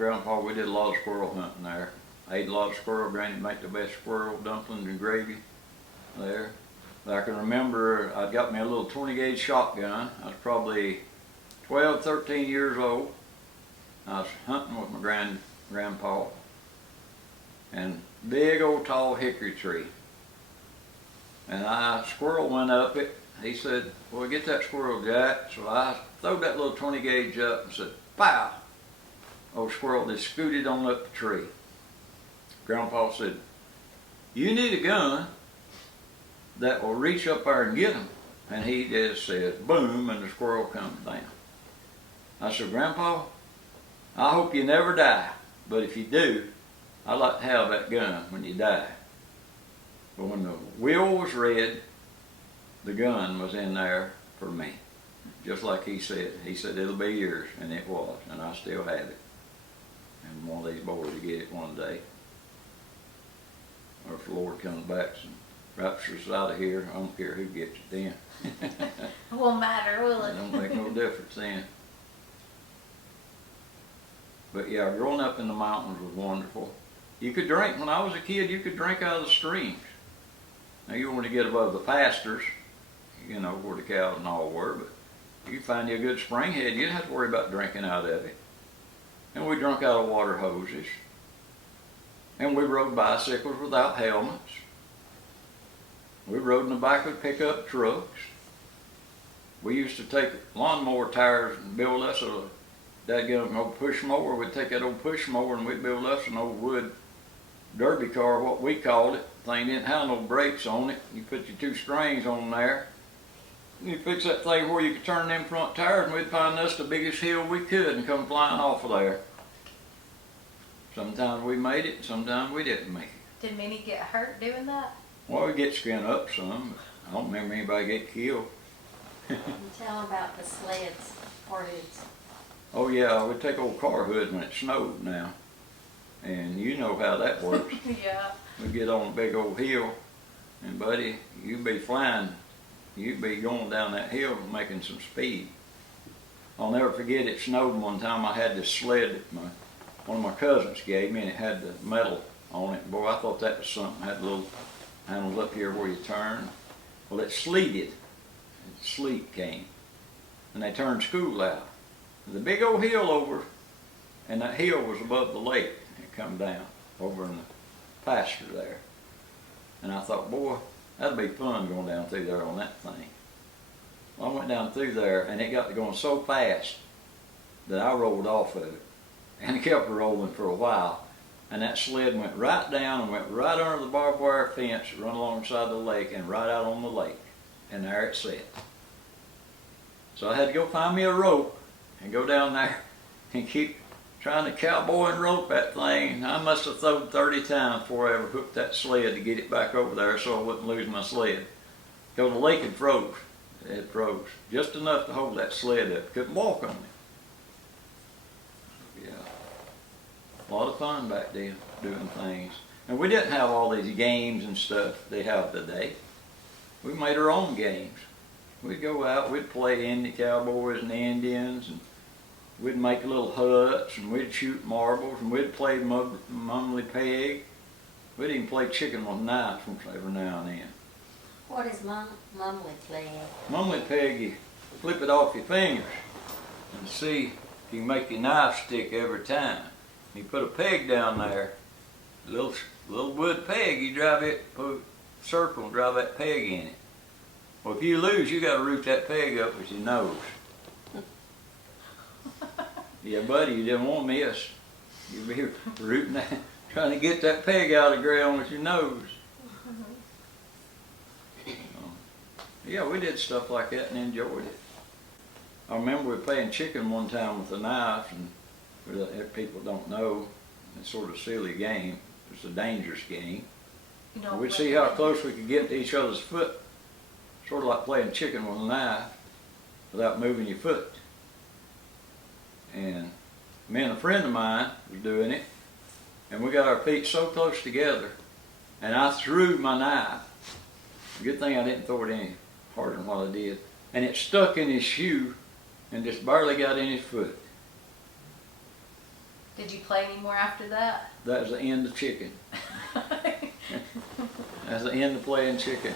Grandpa, we did a lot of squirrel hunting there. I ate a lot of squirrel. Granny make the best squirrel dumplings and gravy there. But I can remember I'd got me a little 20 gauge shotgun. I was probably 12, 13 years old. I was hunting with my grandpa, and big old tall hickory tree. And squirrel went up it. He said, well, get that squirrel, Jack. So I throwed that little 20 gauge up and said, pow! Old squirrel just scooted on up the tree. Grandpa said, you need a gun that will reach up there and get him. And he just said, boom, and the squirrel comes down. I said, Grandpa, I hope you never die, but if you do, I'd like to have that gun when you die. But when the will was read, the gun was in there for me. Just like he said. He said, it'll be yours, and it was, and I still have it. And one of these boys will get it one day. Or if the Lord comes back and raptures us out of here, I don't care who gets it then. It won't matter, will it? It don't make no difference then. But yeah, growing up in the mountains was wonderful. You could drink, when I was a kid, you could drink out of the streams. Now you want to get above the pastures, you know, where the cows and all were, but you could find you a good spring head, you didn't have to worry about drinking out of it. And we drank out of water hoses. And we rode bicycles without helmets. We rode in the back of pickup trucks. We used to take lawnmower tires and build us a dadgum old push mower. We'd take that old push mower and we'd build us an old wood derby car, what we called it. Thing didn't have no brakes on it. You put your two strings on there. You fix that thing where you could turn them front tires, and we'd find us the biggest hill we could and come flying off of there. Sometimes we made it, sometimes we didn't make it. Did many get hurt doing that? Well, we get skinned up some, but I don't remember anybody get killed. Tell them about the sleds, car hoods. Oh yeah, we'd take old car hoods when it snowed now. And you know how that works. Yeah. We'd get on a big old hill, and buddy, you'd be flying. You'd be going down that hill making some speed. I'll never forget, it snowed one time. I had this sled that one of my cousins gave me, and it had the metal on it. Boy, I thought that was something. It had little handles up here where you turn. Well, it sleeted. Sleet came, and they turned school out. There's a big old hill over, and that hill was above the lake. It come down over in the pasture there. And I thought, boy, that'd be fun going down through there on that thing. Well, I went down through there, and it got to going so fast that I rolled off of it. And it kept rolling for a while. And that sled went right down and went right under the barbed wire fence, run alongside the lake, and right out on the lake. And there it sat. So I had to go find me a rope and go down there and keep trying to cowboy and rope that thing. I must have thrown 30 times before I ever hooked that sled to get it back over there so I wouldn't lose my sled. Because the lake had froze. It froze. Just enough to hold that sled up. Couldn't walk on it. Yeah. A lot of fun back then doing things. And we didn't have all these games and stuff they have today. We made our own games. We'd go out, we'd play Indian cowboys and Indians, and we'd make little huts, and we'd shoot marbles, and we'd play mumly peg. We'd even play chicken with knives every now and then. What is mumbly peg? Mumly peg, you flip it off your fingers and see if you can make your knife stick every time. You put a peg down there, a little wood peg, you drive it, put a circle and drive that peg in it. Well, if you lose, you got to root that peg up with your nose. Yeah, buddy, you didn't want to miss. You'd be rooting that, trying to get that peg out of the ground with your nose. Yeah, we did stuff like that and enjoyed it. I remember we were playing chicken one time with a knife, and if people don't know, it's sort of a silly game. It's a dangerous game. We'd see how close we could get to each other's foot. Sort of like playing chicken with a knife without moving your foot. And me and a friend of mine was doing it, and we got our feet so close together, and I threw my knife. Good thing I didn't throw it any harder than what I did. And it stuck in his shoe and just barely got in his foot. Did you play anymore after that? That was the end of chicken. That's the end of playing chicken.